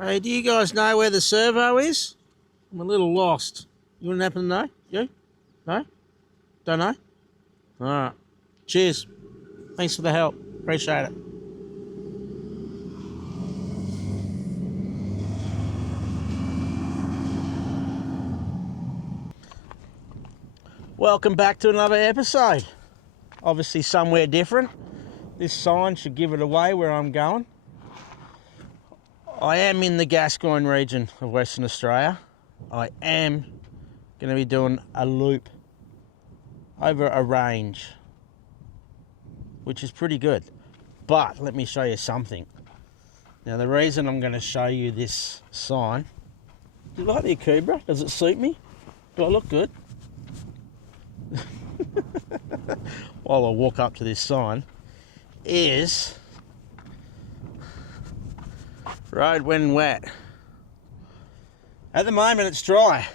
Hey, do you guys know where the servo is? I'm a little lost. You wouldn't happen to know? You? No? Don't know? Alright. Cheers. Thanks for the help. Appreciate it. Welcome back to another episode. Obviously somewhere different. This sign should give it away where I'm going. I am in the Gascoyne region of Western Australia. I am going to be doing a loop over a range, which is pretty good. But let me show you something. Now the reason I'm going to show you this sign, do you like the Akubra? Does it suit me? Do I look good? While I walk up to this sign is road when wet. At the moment it's dry.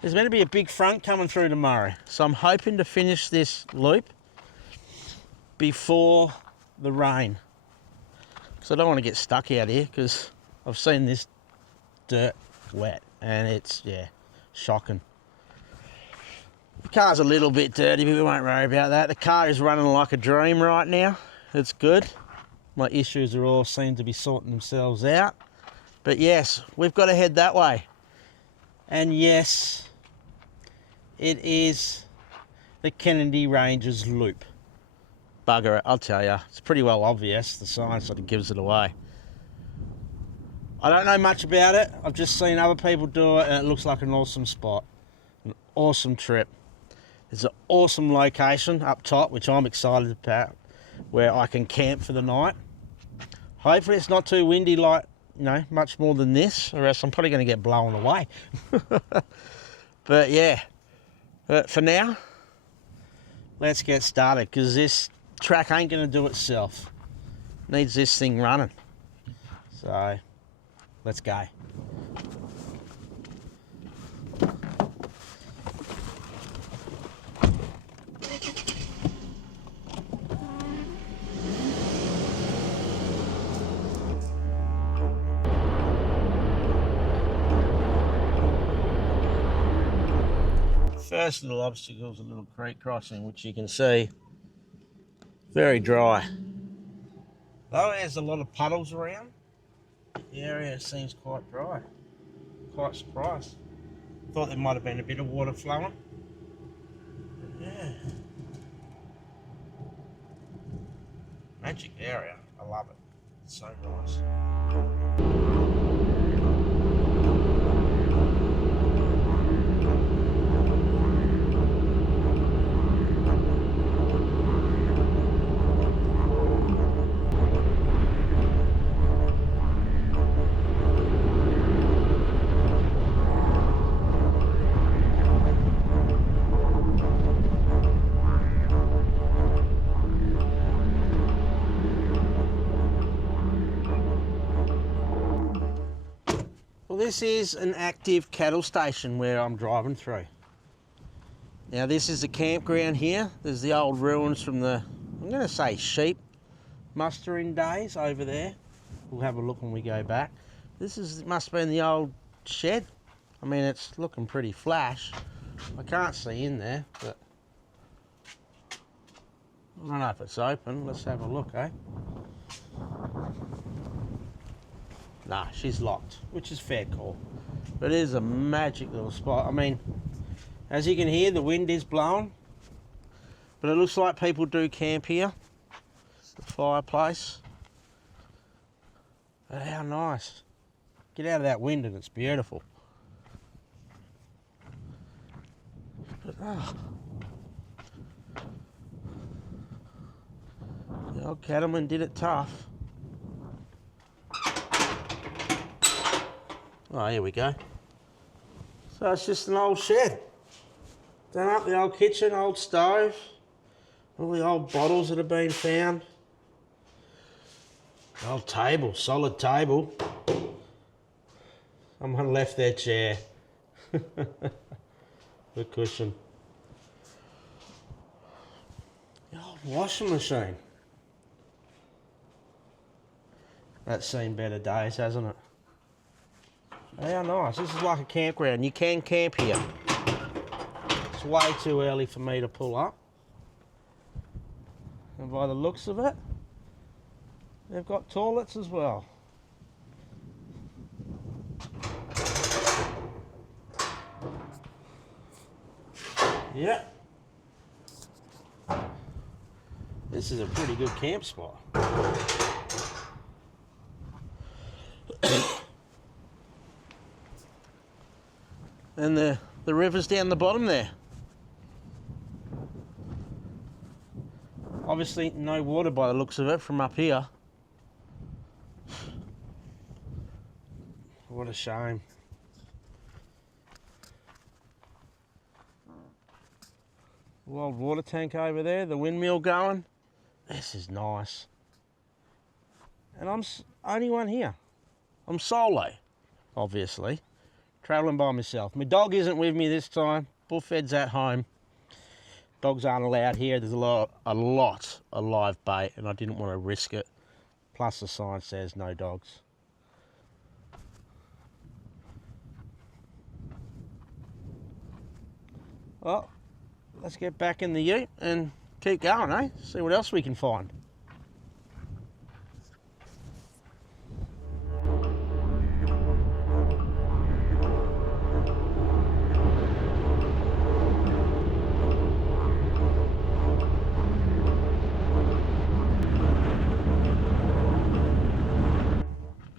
There's meant to be a big front coming through tomorrow, so I'm hoping to finish this loop before the rain, because I don't want to get stuck out here, because I've seen this dirt wet and it's, yeah, shocking. The car's a little bit dirty, but we won't worry about that. The car is running like a dream right now. It's good. My issues are all seem to be sorting themselves out. But yes, we've got to head that way. And yes, it is the Kennedy Ranges Loop. Bugger it, I'll tell you. It's pretty well obvious. The sign sort of gives it away. I don't know much about it. I've just seen other people do it and it looks like an awesome spot. An awesome trip. It's an awesome location up top, which I'm excited about, where I can camp for the night. Hopefully it's not too windy like, you know, much more than this, or else I'm probably going to get blown away. But yeah, for now, let's get started, because this track ain't going to do itself. Needs this thing running. So, let's go. First little obstacle is a little creek crossing, which you can see very dry. Though there's a lot of puddles around, the area seems quite dry. Quite surprised. Thought there might have been a bit of water flowing. But yeah. Magic area. I love it. It's so nice. This is an active cattle station where I'm driving through. Now this is the campground here. There's the old ruins from the, I'm going to say sheep mustering days over there. We'll have a look when we go back. This is, must have been the old shed. I mean, it's looking pretty flash. I can't see in there, but I don't know if it's open. Let's have a look, eh? Nah, she's locked, which is fair call. But it is a magic little spot. I mean, as you can hear, the wind is blowing. But it looks like people do camp here. The fireplace. But how nice. Get out of that wind and it's beautiful. But, oh. The old cattleman did it tough. Oh, here we go. So it's just an old shed. Done up the old kitchen, old stove, all the old bottles that have been found. Old table, solid table. Someone left their chair. The cushion. The old washing machine. That's seen better days, hasn't it? How nice. This is like a campground. You can camp here. It's way too early for me to pull up. And by the looks of it, they've got toilets as well. Yeah. This is a pretty good camp spot. And the river's down the bottom there. Obviously no water by the looks of it from up here. What a shame. The old water tank over there, the windmill going. This is nice. And I'm only one here. I'm solo, obviously. Travelling by myself. My dog isn't with me this time. Bullfed's at home. Dogs aren't allowed here. There's a lot of live bait and I didn't want to risk it. Plus the sign says no dogs. Well, let's get back in the ute and keep going, eh? See what else we can find.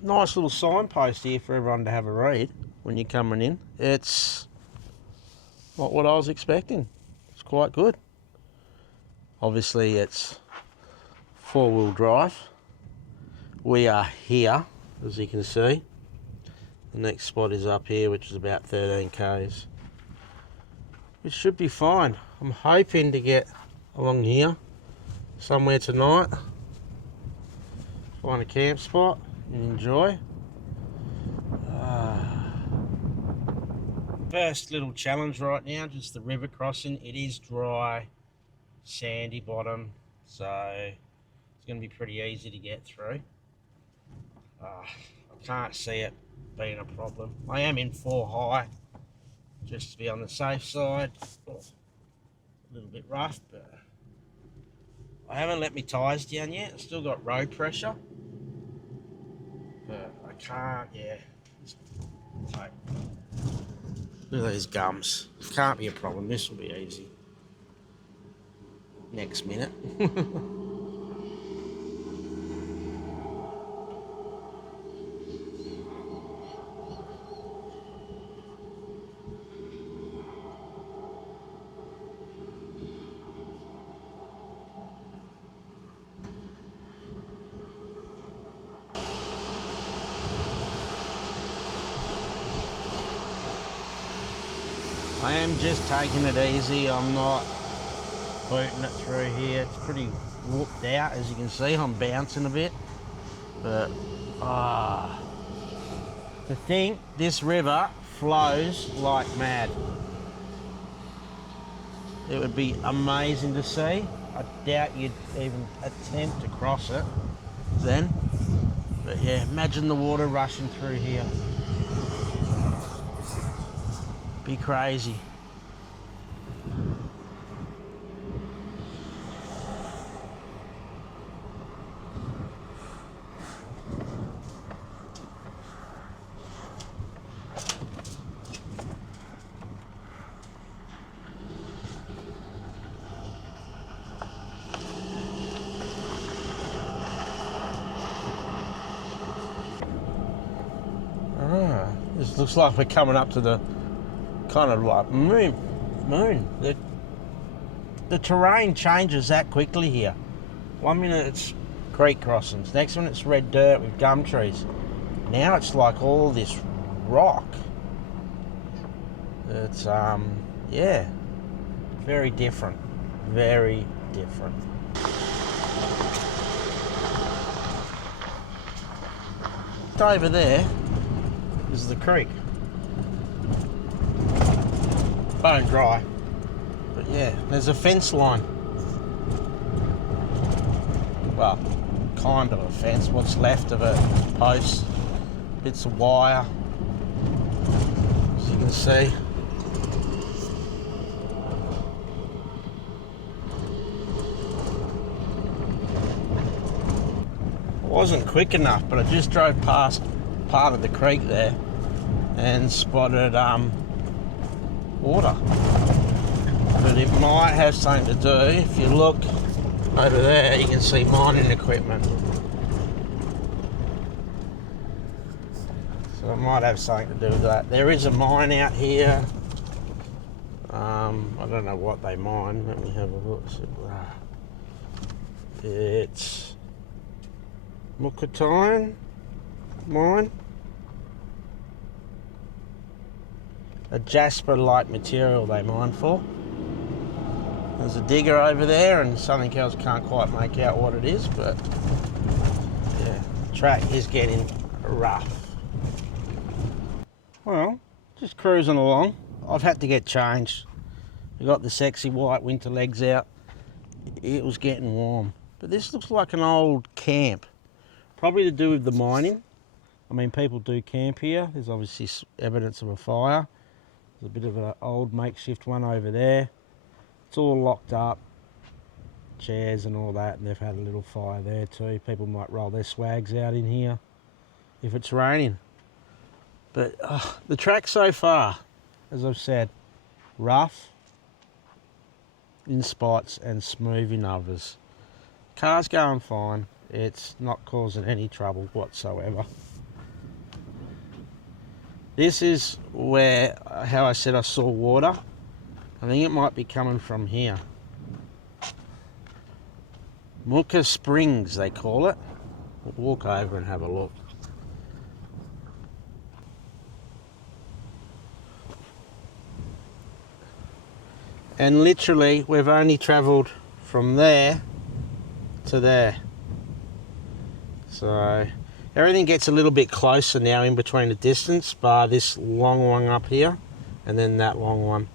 Nice little signpost here for everyone to have a read when you're coming in. It's not what I was expecting. It's quite good. Obviously it's 4-wheel drive. We are here, as you can see. The next spot is up here, which is about 13 k's. It should be fine. I'm hoping to get along here somewhere tonight. Find a camp spot and enjoy. First little challenge right now, just the river crossing. It is dry, sandy bottom, so it's going to be pretty easy to get through. I can't see it being a problem. I am in 4 high, just to be on the safe side. Oh, a little bit rough, but I haven't let my tyres down yet. I've still got road pressure, but I can't, yeah. Look at these gums. Can't be a problem. This will be easy. Next minute. I am just taking it easy. I'm not booting it through here. It's pretty whooped out, as you can see. I'm bouncing a bit, but to think this river flows like mad. It would be amazing to see. I doubt you'd even attempt to cross it then, but yeah, imagine the water rushing through here. Be crazy. This looks like we're coming up to the kind of like moon. The terrain changes that quickly here. 1 minute it's creek crossings, next one it's red dirt with gum trees. Now it's like all this rock. It's yeah, very different, very different. Over there is the creek. Bone dry, but yeah, there's a fence line. Well, kind of a fence, what's left of it, posts, bits of wire. can see. Wasn't quick enough, but I just drove past part of the creek there and spotted water. But it might have something to do, if you look over there, you can see mining equipment. So it might have something to do with that. There is a mine out here. I don't know what they mine. Let me have a look. It's Mukatine mine. A jasper-like material they mine for. There's a digger over there and something else, can't quite make out what it is, but yeah, the track is getting rough. Well, just cruising along. I've had to get changed. I got the sexy white winter legs out. It was getting warm. But this looks like an old camp. Probably to do with the mining. I mean, people do camp here. There's obviously evidence of a fire. There's a bit of an old makeshift one over there. It's all locked up. Chairs and all that, and they've had a little fire there too. People might roll their swags out in here if it's raining. But the track so far, as I've said, rough in spots and smooth in others. Car's going fine. It's not causing any trouble whatsoever. This is where, how I said I saw water. I think it might be coming from here. Muka Springs, they call it. We'll walk over and have a look. And literally, we've only travelled from there to there. So everything gets a little bit closer now in between the distance, bar this long one up here and then that long one.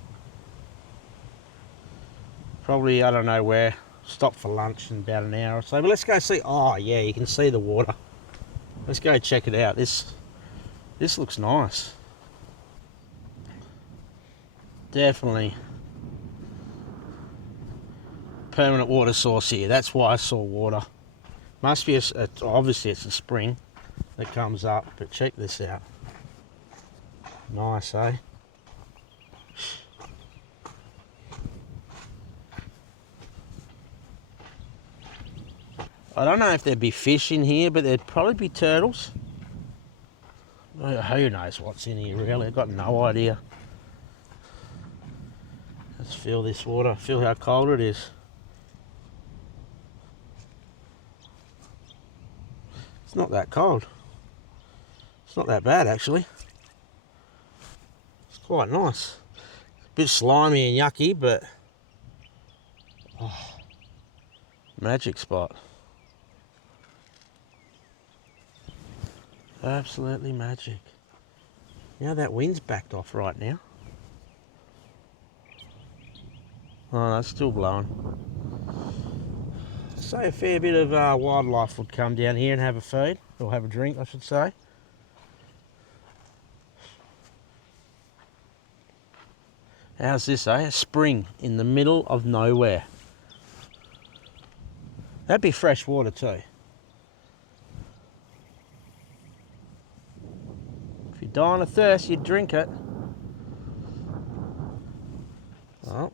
Probably, I don't know where, stop for lunch in about an hour or so, but let's go see. Oh yeah, you can see the water. Let's go check it out. This looks nice. Definitely permanent water source here. That's why I saw water. Must be obviously it's a spring that comes up, but check this out. Nice, eh? I don't know if there'd be fish in here, but there'd probably be turtles. Who knows what's in here really? I've got no idea. Let's feel this water, feel how cold it is. It's not that cold. It's not that bad actually. It's quite nice. A bit slimy and yucky, but oh, magic spot. Absolutely magic. Now that wind's backed off right now. Oh, that's still blowing. So a fair bit of wildlife would come down here and have a feed, or have a drink I should say. How's this, eh? A spring in the middle of nowhere. That'd be fresh water too. If you're dying of thirst, you'd drink it. Well,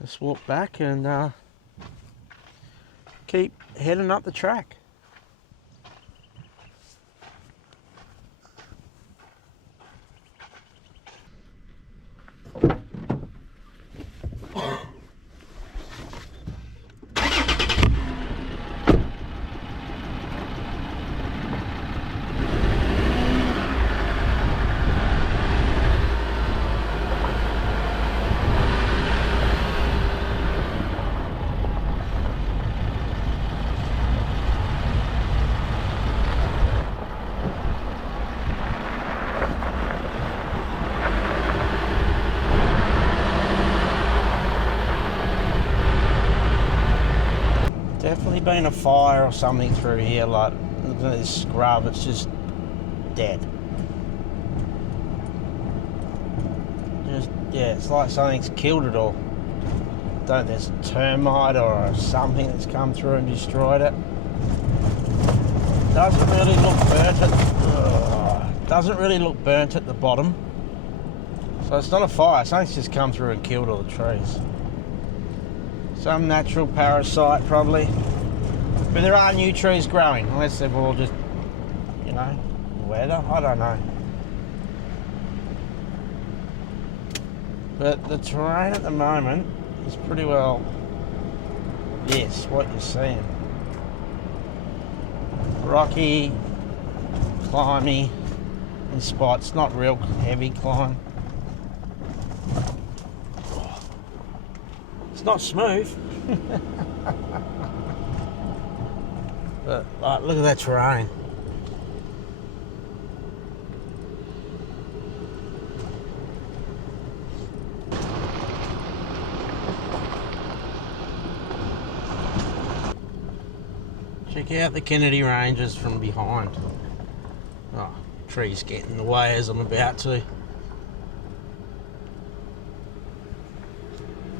let's walk back and keep heading up the track. Definitely been a fire or something through here, like look at this scrub, it's just dead. yeah, it's like something's killed it all. Don't there's a termite or something that's come through and destroyed it. Doesn't really look burnt doesn't really look burnt at the bottom. So it's not a fire, something's just come through and killed all the trees. Some natural parasite probably. But there are new trees growing, unless they've all just, you know, weather, I don't know. But the terrain at the moment is pretty well, yes, what you're seeing. Rocky, climby in spots, not real heavy climb. It's not smooth. But like, look at that terrain. Check out the Kennedy Ranges from behind. Oh, trees get in the way as I'm about to.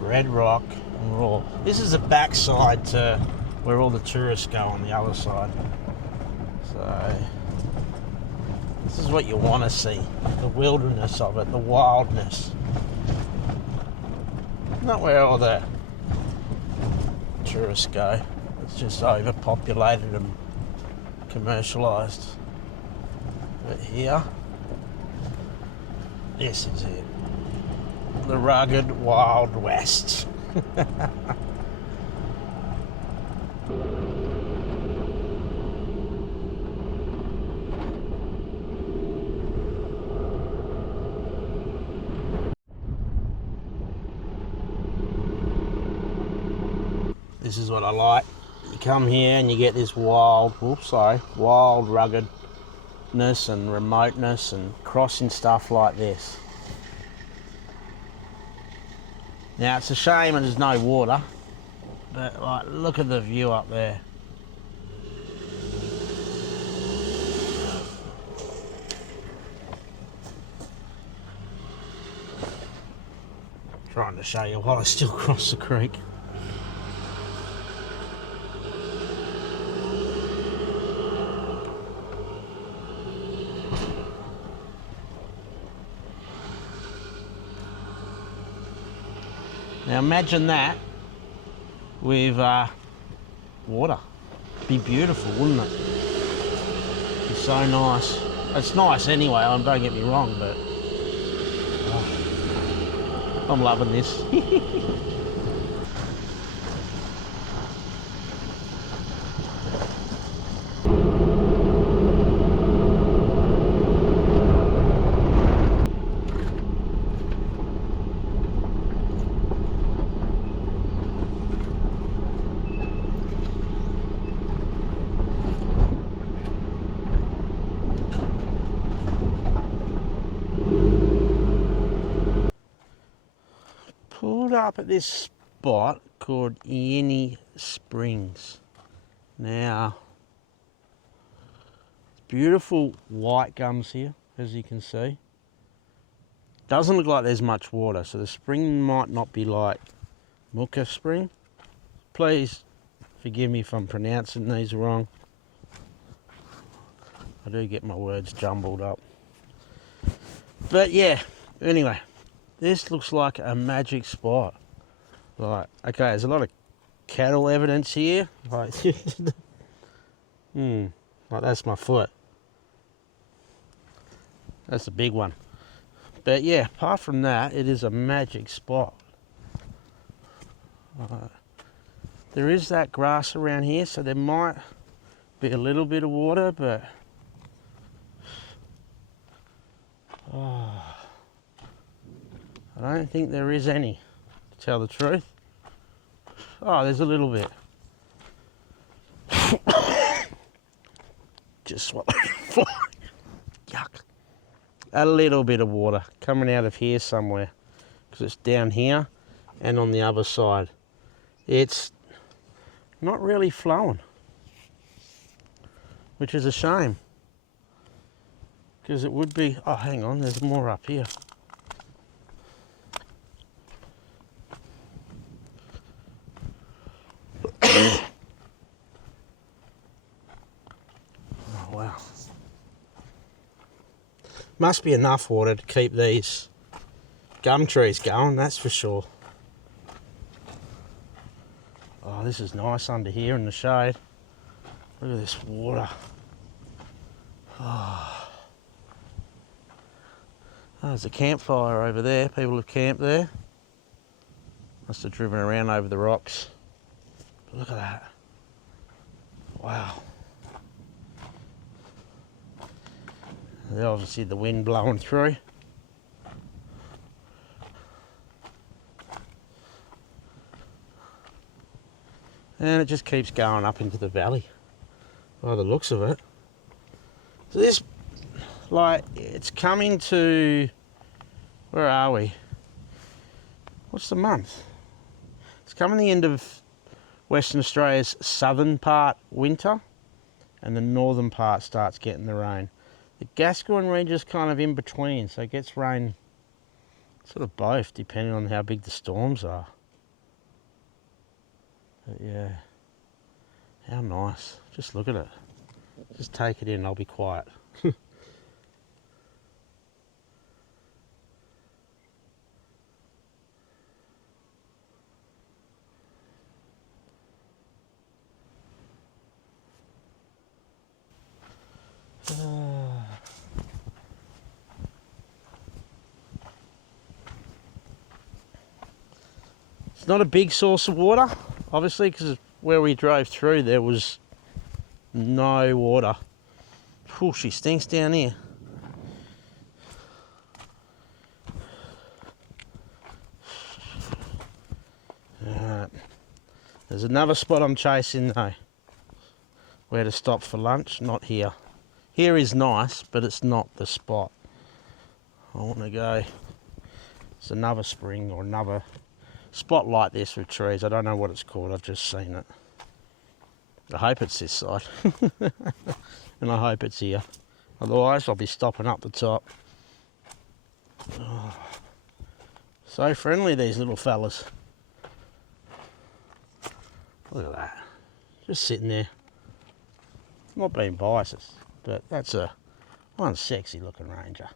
Red Rock and Raw. This is the backside to where all the tourists go on the other side. So this is what you want to see. The wilderness of it, the wildness. Not where all the tourists go. It's just overpopulated and commercialised. But here, this is it. The rugged Wild West. This is what I like. You come here and you get this wild ruggedness and remoteness and crossing stuff like this. Now it's a shame there's no water, but like, look at the view up there. Trying to show you while I still cross the creek. Now imagine that with water. It'd be beautiful, wouldn't it? It'd be so nice. It's nice anyway, don't get me wrong, but oh, I'm loving this. Pulled up at this spot called Yenny Springs. Now, beautiful white gums here, as you can see. Doesn't look like there's much water, so the spring might not be like Mooka Spring. Please forgive me if I'm pronouncing these wrong. I do get my words jumbled up. But yeah, anyway. This looks like a magic spot. Like, okay, there's a lot of cattle evidence here. Like, like that's my foot. That's a big one. But yeah, apart from that, it is a magic spot. There is that grass around here, so there might be a little bit of water, but I don't think there is any, to tell the truth. Oh, there's a little bit. Just swallowed a fly. Yuck. A little bit of water coming out of here somewhere, because it's down here and on the other side. It's not really flowing, which is a shame, because it would be. Oh, hang on, there's more up here. Must be enough water to keep these gum trees going, that's for sure. Oh, this is nice under here in the shade. Look at this water. Oh. Oh, there's a campfire over there. People have camped there. Must have driven around over the rocks. But look at that. Wow. There's obviously the wind blowing through. And it just keeps going up into the valley by the looks of it. So this, like, it's coming to, where are we? What's the month? It's coming the end of Western Australia's southern part winter, and the northern part starts getting the rain. The Gascoyne region is kind of in between, so it gets rain sort of both, depending on how big the storms are. But yeah, how nice. Just look at it. Just take it in, I'll be quiet. It's not a big source of water, obviously, because where we drove through there was no water. Oh, she stinks down here. Alright. There's another spot I'm chasing though. Where to stop for lunch, not here. Here is nice, but it's not the spot. I want to go. It's another spring or another spot like this with trees. I don't know what it's called, I've just seen it. I hope it's this side. And I hope it's here. Otherwise I'll be stopping up the top. Oh, so friendly, these little fellas. Look at that. Just sitting there. Not being biased, but that's one sexy looking ranger.